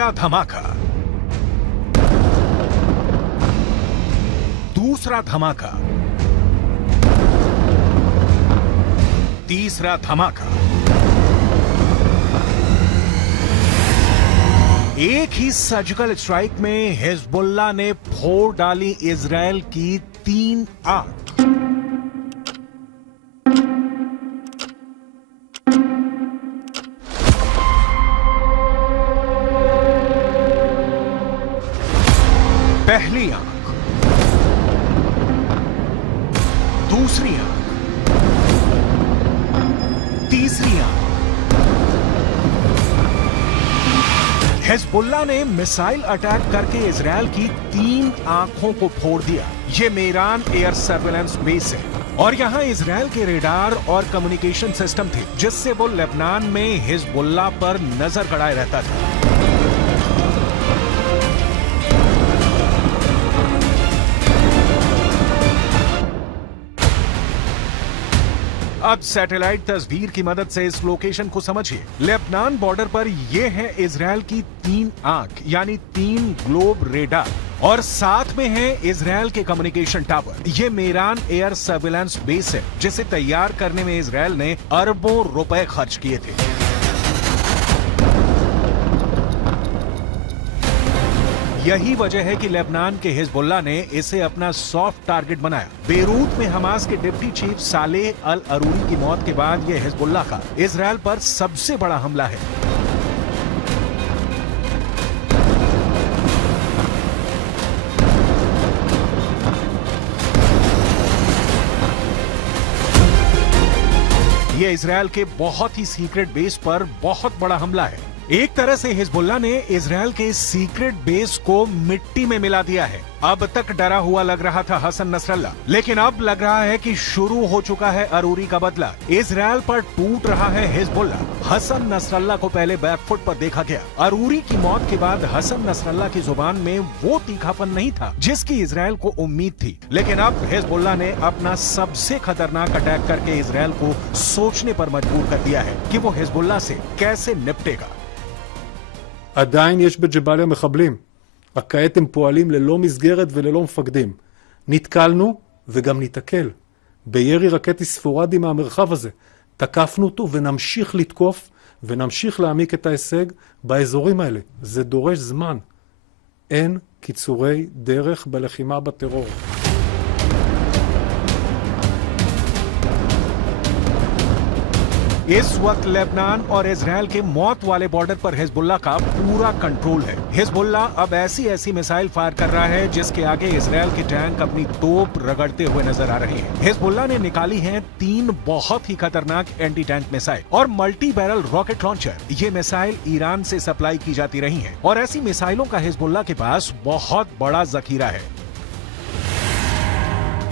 पहला धमाका, दूसरा धमाका, तीसरा धमाका। एक ही सर्जिकल स्ट्राइक में हिजबुल्लाह ने फोड़ डाली इजरायल की 3 आंख। पहली आंख, दूसरी आंख, तीसरी आंख। हिजबुल्लाह ने मिसाइल अटैक करके इजरायल की 3 आंखों को फोड़ दिया। ये मेरान एयर सर्वेलेंस बेस है और यहां इजरायल के रेडार और कम्युनिकेशन सिस्टम थे, जिससे वो लेबनान में हिजबुल्लाह पर नजर गड़ाए रहता था। अब सैटेलाइट तस्वीर की मदद से इस लोकेशन को समझिए। लेबनान बॉर्डर पर यह है इजरायल की 3 आंख यानी 3 ग्लोब रेडार और साथ में है इजरायल के कम्युनिकेशन टावर। ये मेरान एयर सर्विलांस बेस है, जिसे तैयार करने में इजरायल ने अरबों रुपए खर्च किए थे। यही वजह है कि लेबनान के हिजबुल्लाह ने इसे अपना सॉफ्ट टारगेट बनाया। बेरूत में हमास के डिप्टी चीफ सालेह अल अरूरी की मौत के बाद यह हिजबुल्लाह का इजरायल पर सबसे बड़ा हमला है। यह इजरायल के बहुत ही सीक्रेट बेस पर बहुत बड़ा हमला है। एक तरह से हिजबुल्लाह ने इजरायल के सीक्रेट बेस को मिट्टी में मिला दिया है। अब तक डरा हुआ लग रहा था हसन नसरल्लाह, लेकिन अब लग रहा है कि शुरू हो चुका है अरूरी का बदला। इजरायल पर टूट रहा है हिजबुल्लाह। हसन नसरल्लाह को पहले बैकफुट पर देखा गया। अरूरी की मौत के बाद हसन नसरल्लाह की जुबान में वो तीखापन नहीं था जिसकी इजरायल को उम्मीद थी, लेकिन अब हिजबुल्लाह ने अपना सबसे खतरनाक अटैक करके इजरायल को सोचने पर मजबूर कर दिया है कि वो हिजबुल्लाह से कैसे निपटेगा। עדיין יש בג'באליה מחבלים, רק כעת הם פועלים ללא מסגרת וללא מפקדים. נתקלנו וגם ניתקל בירי רקטי ספורדי מהמרחב הזה. תקפנו אותו ונמשיך לתקוף ונמשיך להעמיק את ההישג באזורים האלה. זה דורש זמן. אין קיצורי דרך בלחימה בטרור. इस वक्त लेबनान और इजरायल के मौत वाले बॉर्डर पर हिजबुल्लाह का पूरा कंट्रोल है। हिजबुल्लाह अब ऐसी मिसाइल फायर कर रहा है जिसके आगे इजरायल के टैंक अपनी तोप रगड़ते हुए नजर आ रहे हैं। हिजबुल्लाह ने निकाली हैं 3 बहुत ही खतरनाक एंटी टैंक मिसाइल और मल्टी बैरल रॉकेट लॉन्चर। ये मिसाइल ईरान से सप्लाई की जाती रही हैं और ऐसी मिसाइलों का हिजबुल्लाह के पास बहुत बड़ा जखीरा है।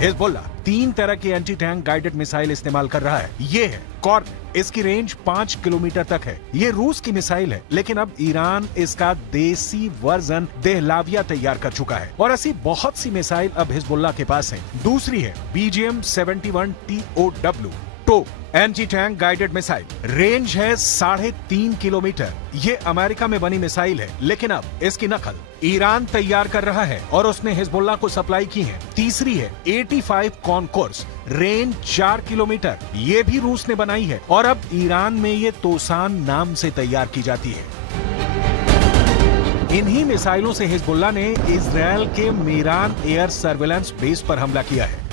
हिजबुल्लाह 3 तरह की एंटी टैंक गाइडेड मिसाइल इस्तेमाल कर रहा है। ये है कॉर्न, इसकी रेंज 5 किलोमीटर तक है। ये रूस की मिसाइल है, लेकिन अब ईरान इसका देसी वर्जन देहलाविया तैयार कर चुका है और ऐसी बहुत सी मिसाइल अब हिजबुल्लाह के पास है। दूसरी है BGM-71 TOW टो anti tank guided missile. Range है 3.5 किलोमीटर। ये अमेरिका में बनी मिसाइल है, लेकिन अब इसकी नकल ईरान तैयार कर रहा है और उसने हिजबुल्लाह को सप्लाई की है। तीसरी है 85 कॉनकोर्स, रेंज 4 किलोमीटर। ये भी रूस ने बनाई है और अब ईरान में ये तोसान नाम से तैयार की जाती है। इन्हीं मिसाइलों से हिजबुल्लाह ने इजरायल के मेरान एयर सर्विलांस बेस पर हमला किया है।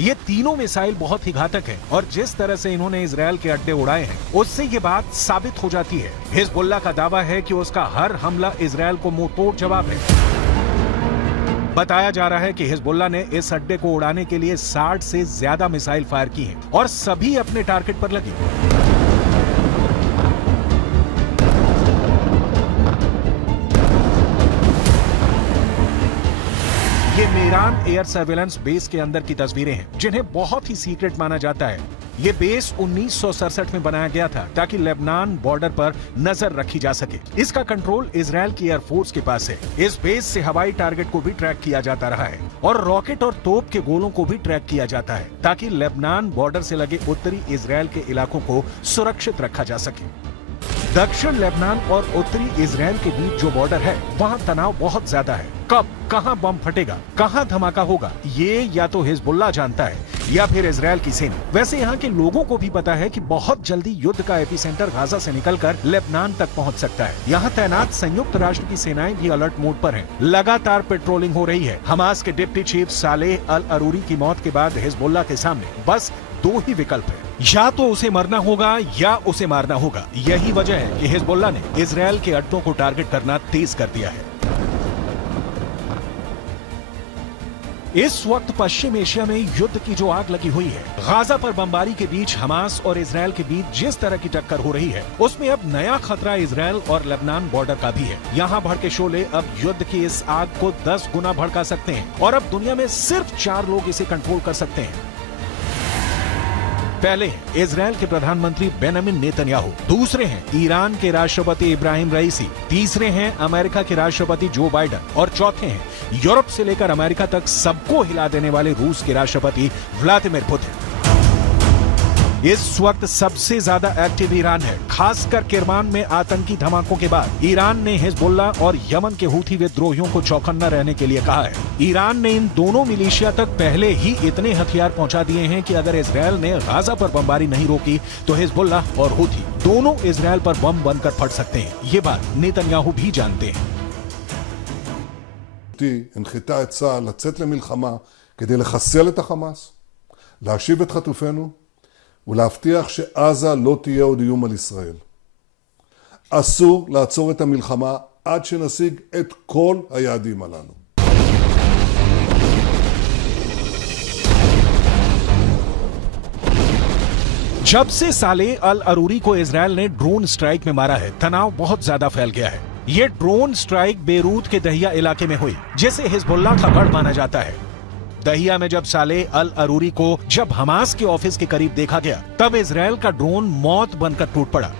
ये तीनों मिसाइल बहुत ही घातक हैं और जिस तरह से इन्होंने इजरायल के अड्डे उड़ाए हैं, उससे ये बात साबित हो जाती है। हिजबुल्लाह का दावा है कि उसका हर हमला इजरायल को मुंहतोड़ जवाब है। बताया जा रहा है कि हिजबुल्लाह ने इस अड्डे को उड़ाने के लिए 60 से ज्यादा मिसाइल फायर की हैं और सभी अपने टारगेट पर लगी। ये मेरान एयर सर्विलांस बेस के अंदर की तस्वीरें हैं, जिन्हें बहुत ही सीक्रेट माना जाता है। ये बेस 1967 में बनाया गया था ताकि लेबनान बॉर्डर पर नजर रखी जा सके। इसका कंट्रोल इजरायल की एयरफोर्स के पास है। इस बेस से हवाई टारगेट को भी ट्रैक किया जाता रहा है और रॉकेट और तोप के गोलों को भी ट्रैक किया जाता है ताकि लेबनान बॉर्डर से लगे उत्तरी इजरायल के इलाकों को सुरक्षित रखा जा सके। दक्षिण लेबनान और उत्तरी इजराइल के बीच जो बॉर्डर है वहाँ तनाव बहुत ज्यादा है। कब कहाँ बम फटेगा, कहाँ धमाका होगा, ये या तो हिजबुल्लाह जानता है या फिर इजराइल की सेना। वैसे यहाँ के लोगों को भी पता है कि बहुत जल्दी युद्ध का एपिसेंटर गाजा से निकलकर लेबनान तक पहुँच सकता है। यहाँ तैनात संयुक्त राष्ट्र की सेनाएं भी अलर्ट मोड पर हैं। लगातार पेट्रोलिंग हो रही है। हमास के डिप्टी चीफ सालेह अल अरूरी की मौत के बाद हिजबुल्लाह के सामने बस दो ही विकल्प है, या तो उसे मरना होगा या उसे मारना होगा। यही वजह है कि हिजबुल्लाह ने इजराइल के अड्डों को टारगेट करना तेज कर दिया है। इस वक्त पश्चिम एशिया में युद्ध की जो आग लगी हुई है, गाजा पर बमबारी के बीच हमास और इजराइल के बीच जिस तरह की टक्कर हो रही है, उसमें अब नया खतरा इजराइल और लेबनान बॉर्डर का भी है। यहाँ भड़के शोले अब युद्ध की इस आग को 10 गुना भड़का सकते हैं और अब दुनिया में सिर्फ 4 लोग इसे कंट्रोल कर सकते हैं। पहले हैं इजराइल के प्रधानमंत्री बेंजामिन नेतन्याहू, दूसरे हैं ईरान के राष्ट्रपति इब्राहिम रईसी, तीसरे हैं अमेरिका के राष्ट्रपति जो बाइडेन और चौथे हैं यूरोप से लेकर अमेरिका तक सबको हिला देने वाले रूस के राष्ट्रपति व्लादिमीर पुतिन। इस वक्त सबसे ज्यादा एक्टिव ईरान है, खासकर किरमान में आतंकी धमाकों के बाद ईरान ने हिजबुल्लाह और यमन के हूथी विद्रोहियों को चौकन्ना रहने के लिए कहा है। ईरान ने इन दोनों मिलिशिया तक पहले ही इतने हथियार पहुंचा दिए हैं कि अगर इजराइल ने गाजा पर बमबारी नहीं रोकी तो हिजबुल्लाह और हूथी दोनों इजराइल पर बम बनकर फट सकते हैं। ये बात नेतन्याहू भी जानते हैं। הנחתה את צה"ל לצאת למלחמה כדי לחסל את החמאס, להשיב את חטופינו ולהבטיח שעזה לא תהיה עוד איום על ישראל. אסור לעצור את המלחמה עד שנשיג את כל היעדים הללו. जब से सालेह अल अरूरी को इजराइल ने ड्रोन स्ट्राइक में मारा है, तनाव बहुत ज्यादा फैल गया है। ये ड्रोन स्ट्राइक बेरूत के दहिया इलाके में हुई, जिसे हिजबुल्लाह का गढ़ माना जाता है। दहिया में जब सालेह अल अरूरी को जब हमास के ऑफिस के करीब देखा गया, तब इजराइल का ड्रोन मौत बनकर टूट पड़ा।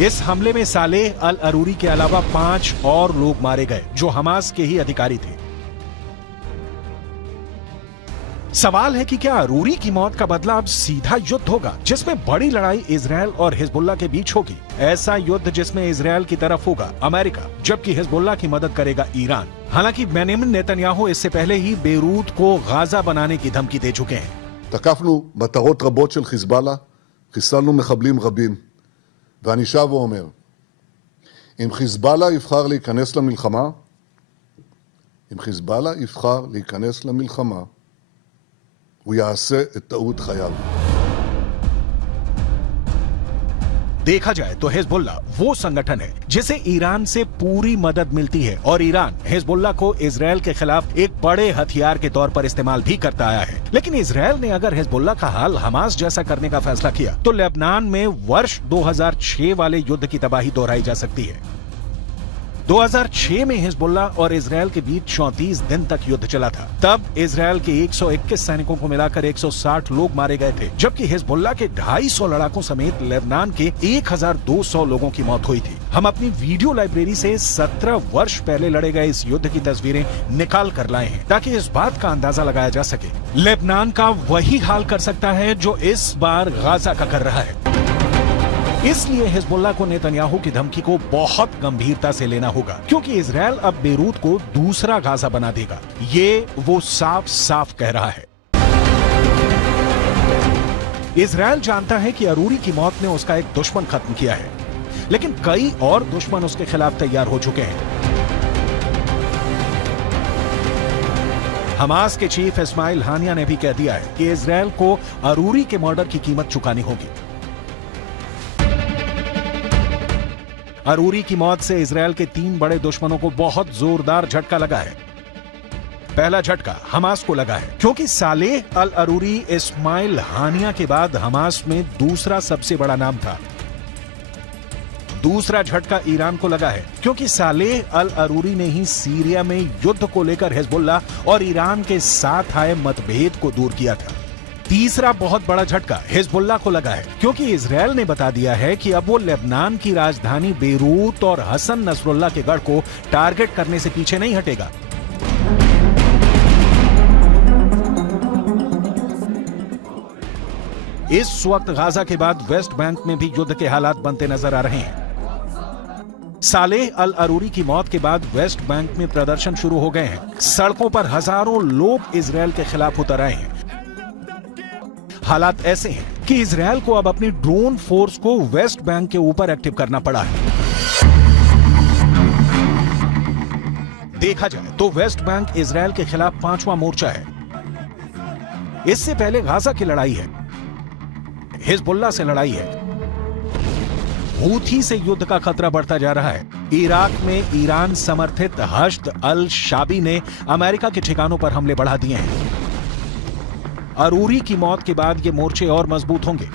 इस हमले में सालेह अल अरूरी के अलावा 5 और लोग मारे गए जो हमास के ही अधिकारी थे। सवाल है कि क्या अरूरी की मौत का बदला अब सीधा युद्ध होगा, जिसमें बड़ी लड़ाई इजराइल और हिजबुल्लाह के बीच होगी। ऐसा युद्ध जिसमें इजराइल की तरफ होगा अमेरिका, जबकि हिजबुल्लाह की मदद करेगा ईरान। हालांकि बेंजामिन नेतन्याहू इससे पहले ही बेरूत को गाजा बनाने की धमकी दे चुके हैं। תקפנו מטרות רבות של חיזבאללה, חיסלנו מחבלים רבים, ואני שב ואומר, אם חיזבאללה יבחר להיכנס למלחמה, הוא יעשה את טעות חייו. देखा जाए तो हिजबुल्लाह वो संगठन है जिसे ईरान से पूरी मदद मिलती है और ईरान हिजबुल्लाह को इजराइल के खिलाफ एक बड़े हथियार के तौर पर इस्तेमाल भी करता आया है। लेकिन इजराइल ने अगर हिजबुल्लाह का हाल हमास जैसा करने का फैसला किया तो लेबनान में वर्ष 2006 वाले युद्ध की तबाही दोहराई जा सकती है। 2006 में हिजबुल्लाह और इजराइल के बीच 34 दिन तक युद्ध चला था। तब इजराइल के 121 सैनिकों को मिलाकर 160 लोग मारे गए थे, जबकि हिजबुल्लाह के 250 लड़ाकों समेत लेबनान के 1200 लोगों की मौत हुई थी। हम अपनी वीडियो लाइब्रेरी से 17 वर्ष पहले लड़े गए इस युद्ध की तस्वीरें निकाल कर लाए हैं ताकि इस बात का अंदाजा लगाया जा सके। लेबनान का वही हाल कर सकता है जो इस बार गाजा का कर रहा है। इसलिए हिजबुल्लाह को नेतन्याहू की धमकी को बहुत गंभीरता से लेना होगा, क्योंकि इजराइल अब बेरूत को दूसरा गाजा बना देगा। ये वो साफ साफ कह रहा है। इजराइल जानता है कि अरूरी की मौत ने उसका एक दुश्मन खत्म किया है, लेकिन कई और दुश्मन उसके खिलाफ तैयार हो चुके हैं। हमास के चीफ इस्माइल हानिया ने भी कह दिया है कि इजराइल को अरूरी के मर्डर की कीमत चुकानी होगी। अरूरी की मौत से इजराइल के 3 बड़े दुश्मनों को बहुत जोरदार झटका लगा है। पहला झटका हमास को लगा है, क्योंकि सालेह अल अरूरी इस्माइल हानिया के बाद हमास में दूसरा सबसे बड़ा नाम था। दूसरा झटका ईरान को लगा है, क्योंकि सालेह अल अरूरी ने ही सीरिया में युद्ध को लेकर हिजबुल्लाह और ईरान के साथ आए मतभेद को दूर किया था। तीसरा बहुत बड़ा झटका हिजबुल्लाह को लगा है, क्योंकि इजराइल ने बता दिया है कि अब वो लेबनान की राजधानी बेरूत और हसन नसरुल्लाह के गढ़ को टारगेट करने से पीछे नहीं हटेगा। इस वक्त गाजा के बाद वेस्ट बैंक में भी युद्ध के हालात बनते नजर आ रहे हैं। सालेह अल अरूरी की मौत के बाद वेस्ट बैंक में प्रदर्शन शुरू हो गए हैं। सड़कों पर हजारों लोग इजरायल के खिलाफ उतर आए हैं। हालात ऐसे हैं कि इजरायल को अब अपनी ड्रोन फोर्स को वेस्ट बैंक के ऊपर एक्टिव करना पड़ा है। देखा जाए तो वेस्ट बैंक इजरायल के खिलाफ 5वां मोर्चा है। इससे पहले गाजा की लड़ाई है, हिजबुल्लाह से लड़ाई है, हूथी से युद्ध का खतरा बढ़ता जा रहा है। इराक में ईरान समर्थित हश्द अल शाबी ने अमेरिका के ठिकानों पर हमले बढ़ा दिए हैं। अरूरी की मौत के बाद ये मोर्चे और मजबूत होंगे,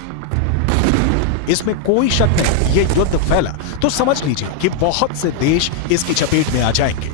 इसमें कोई शक नहीं। ये युद्ध फैला तो समझ लीजिए कि बहुत से देश इसकी चपेट में आ जाएंगे।